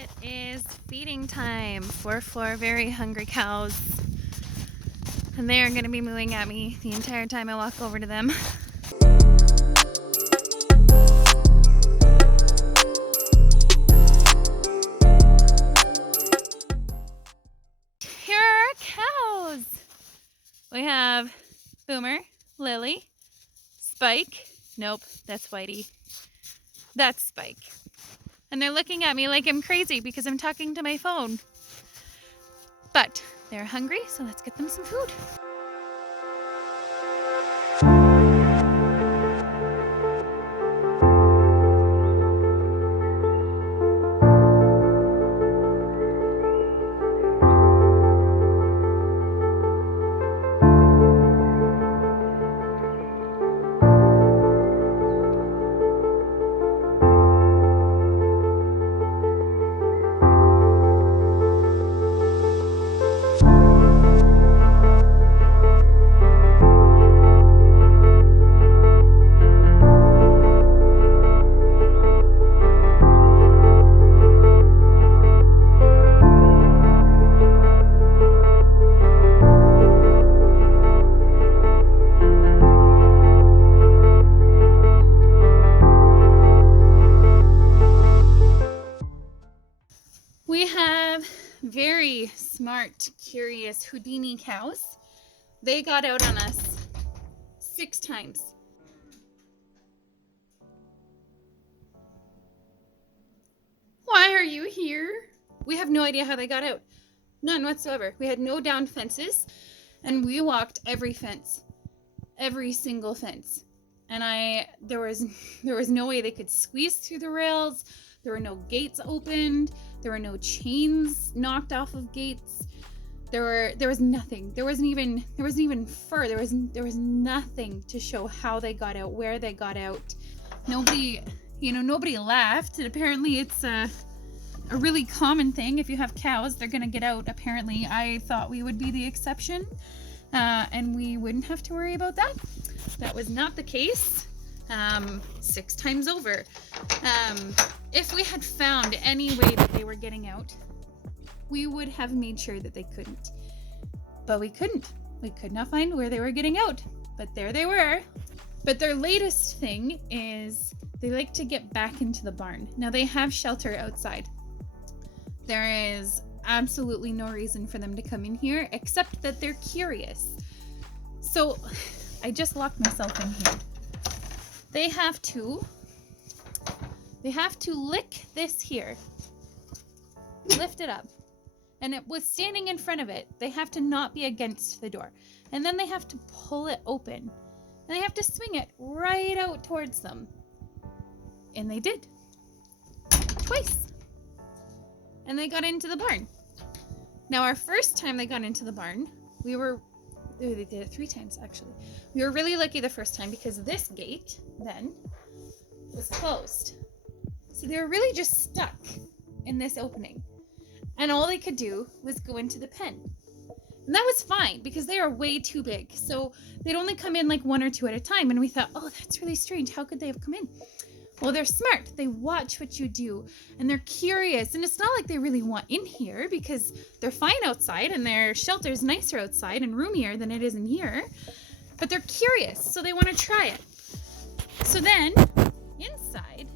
It is feeding time for 4 very hungry cows. And they are going to be mooing at me the entire time I walk over to them. Here are our cows. We have Boomer, Lily, Spike. Nope, that's Whitey. That's Spike. And they're looking at me like I'm crazy because I'm talking to my phone. But they're hungry, so let's get them some food. We have very smart, curious Houdini cows. They got out on us 6 times. Why are you here? We have no idea how they got out. None whatsoever. We had no down fences, and we walked every fence. Every single fence. And there was no way they could squeeze through the rails. There were no gates opened. There were no chains knocked off of gates. There was nothing. There wasn't even fur. There was nothing to show how they got out, where they got out. Nobody laughed. And apparently it's a really common thing. If you have cows, they're gonna get out. Apparently, I thought we would be the exception, and we wouldn't have to worry about that. That was not the case. 6 times over. If we had found any way that they were getting out, we would have made sure that they couldn't. But we couldn't. We could not find where they were getting out. But there they were. But their latest thing is they like to get back into the barn. Now they have shelter outside. There is absolutely no reason for them to come in here except that they're curious. So I just locked myself in here. They have to lick this here, lift it up, and it was standing in front of it. They have to not be against the door, and then they have to pull it open, and they have to swing it right out towards them, and they did twice, and they got into the barn. Now our first time they got into the barn, they did it 3 times actually. We were really lucky the first time because this gate then was closed. So they were really just stuck in this opening. And all they could do was go into the pen. And that was fine because they are way too big. So they'd only come in like 1 or 2 at a time. And we thought, oh, that's really strange. How could they have come in? Well, they're smart. They watch what you do and they're curious. And it's not like they really want in here because they're fine outside and their shelter's nicer outside and roomier than it is in here. But they're curious, so they want to try it. So then, inside,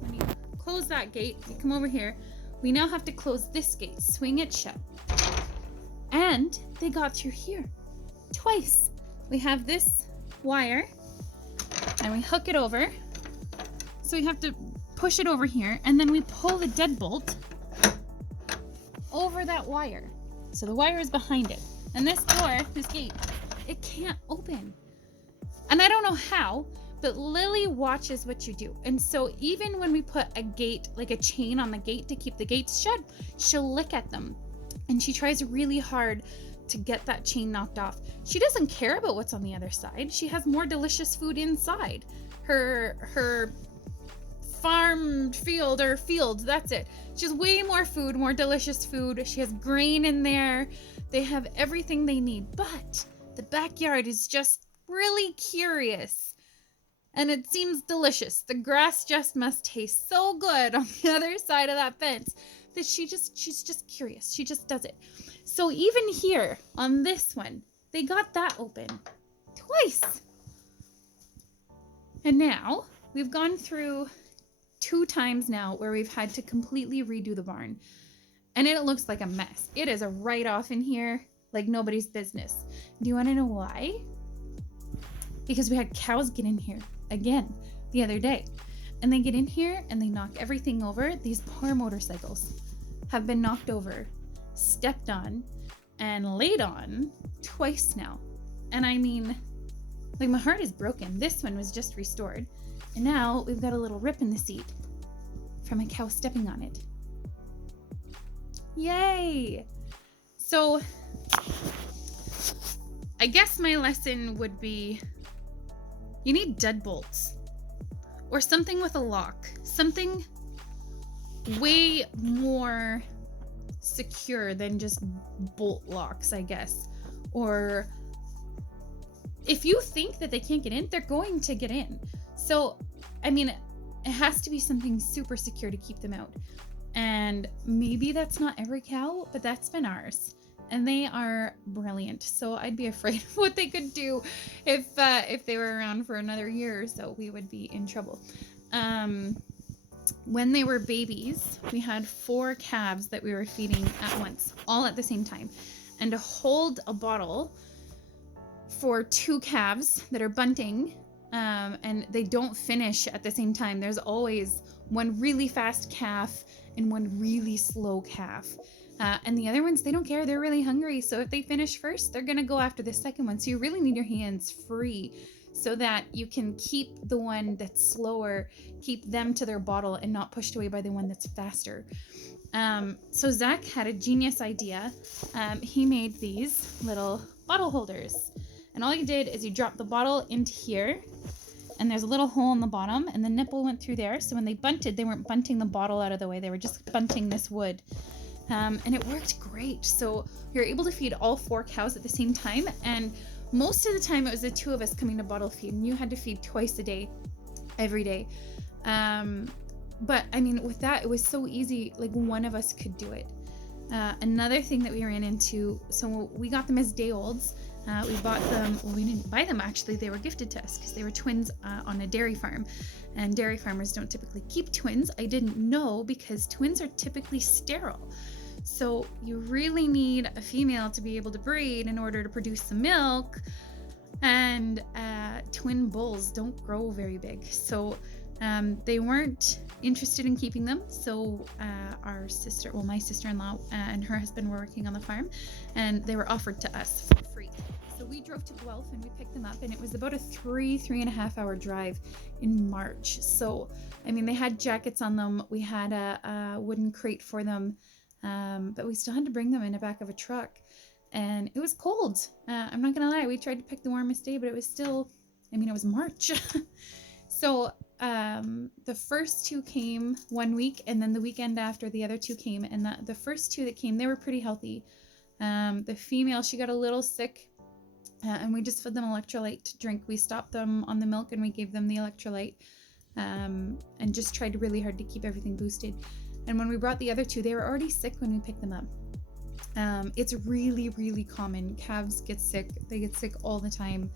when you close that gate, you come over here, we now have to close this gate, swing it shut. And they got through here twice. We have this wire and we hook it over. So we have to push it over here, and then we pull the deadbolt over that wire. So the wire is behind it. And this door, this gate, it can't open. And I don't know how, but Lily watches what you do. And so even when we put a gate, like a chain on the gate to keep the gates shut, she'll lick at them. And she tries really hard to get that chain knocked off. She doesn't care about what's on the other side. She has more delicious food inside. Her farm field, that's it. She has way more food, more delicious food. She has grain in there. They have everything they need. But the backyard is just really curious. And it seems delicious. The grass just must taste so good on the other side of that fence that she's just curious. She just does it. So even here on this one, they got that open twice. And now we've gone through 2 times now where we've had to completely redo the barn. And it looks like a mess. It is a write-off in here like nobody's business. Do you want to know why? Because we had cows get in here again the other day. And they get in here and they knock everything over. These poor motorcycles have been knocked over, stepped on, and laid on twice now. And I mean, like, my heart is broken. This one was just restored. And now we've got a little rip in the seat from a cow stepping on it. Yay! So, I guess my lesson would be, you need deadbolts. Or something with a lock. Something way more secure than just bolt locks, I guess. Or if you think that they can't get in, they're going to get in. So, I mean, it has to be something super secure to keep them out. And maybe that's not every cow, but that's been ours. And they are brilliant. So I'd be afraid of what they could do if they were around for another year or so. We would be in trouble. When they were babies, we had 4 calves that we were feeding at once, all at the same time. And to hold a bottle for 2 calves that are bunting, and they don't finish at the same time. There's always one really fast calf and one really slow calf. And the other ones, they don't care. They're really hungry. So if they finish first, they're going to go after the second one. So you really need your hands free so that you can keep the one that's slower, keep them to their bottle and not pushed away by the one that's faster. So Zach had a genius idea. He made these little bottle holders. And all you did is you drop the bottle into here, and there's a little hole in the bottom, and the nipple went through there. So when they bunted, they weren't bunting the bottle out of the way. They were just bunting this wood. And it worked great. So we were able to feed all 4 cows at the same time. And most of the time it was the 2 of us coming to bottle feed, and you had to feed twice a day, every day. But I mean, with that, it was so easy. Like, one of us could do it. Another thing that we ran into, so we got them as day olds. We bought them, well, we didn't buy them actually, they were gifted to us because they were twins on a dairy farm, and dairy farmers don't typically keep twins. I didn't know because twins are typically sterile. So you really need a female to be able to breed in order to produce the milk, and twin bulls don't grow very big. So they weren't interested in keeping them. So my sister-in-law and her husband were working on the farm, and they were offered to us for free. So we drove to Guelph and we picked them up, and it was about a 3.5 hour drive in March. So, I mean, they had jackets on them. We had a wooden crate for them, but we still had to bring them in the back of a truck, and it was cold. I'm not gonna lie, we tried to pick the warmest day, but it was still, I mean, it was March. So the first 2 came one week, and then the weekend after the other 2 came, and the first 2 that came, they were pretty healthy. The female, she got a little sick, and we just fed them electrolyte to drink. We stopped them on the milk and we gave them the electrolyte, and just tried really hard to keep everything boosted. And when we brought the other 2, they were already sick when we picked them up. It's really, really common. Calves get sick. They get sick all the time.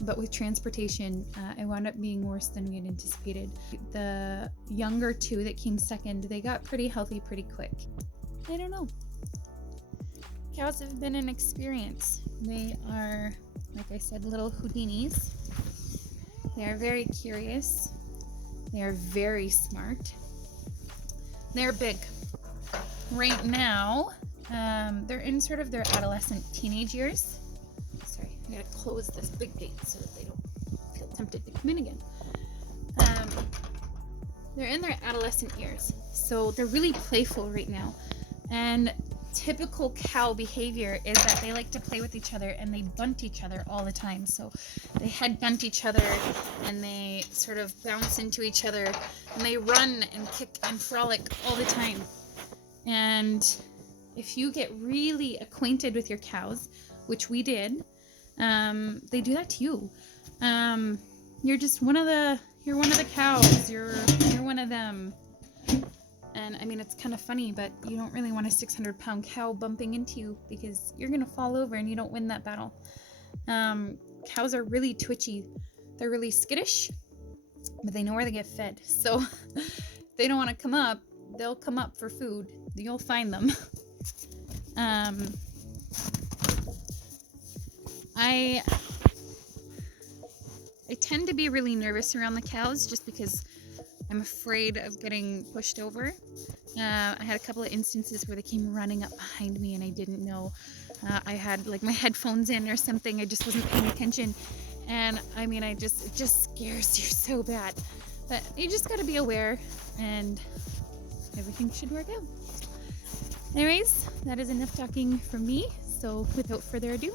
But with transportation, it wound up being worse than we had anticipated. The younger 2 that came second, they got pretty healthy pretty quick. I don't know. Cows have been an experience. They are, like I said, little Houdinis. They are very curious. They are very smart. They're big. Right now, they're in sort of their adolescent teenage years. Sorry, I gotta close this big gate so that they don't feel tempted to come in again. They're in their adolescent years, so they're really playful right now. And typical cow behavior is that they like to play with each other and they bunt each other all the time. So they head bunt each other and they sort of bounce into each other and they run and kick and frolic all the time. And if you get really acquainted with your cows, which we did, they do that to you. You're just one of the cows. You're one of them. And I mean, it's kind of funny, but you don't really want a 600-pound cow bumping into you because you're going to fall over and you don't win that battle. Cows are really twitchy. They're really skittish, but they know where they get fed. So they don't want to come up. They'll come up for food. You'll find them. I tend to be really nervous around the cows just because I'm afraid of getting pushed over. I had a couple of instances where they came running up behind me and I didn't know. I had like my headphones in or something. I just wasn't paying attention. And I mean, it just scares you so bad. But you just got to be aware and everything should work out. Anyways, that is enough talking from me. So without further ado,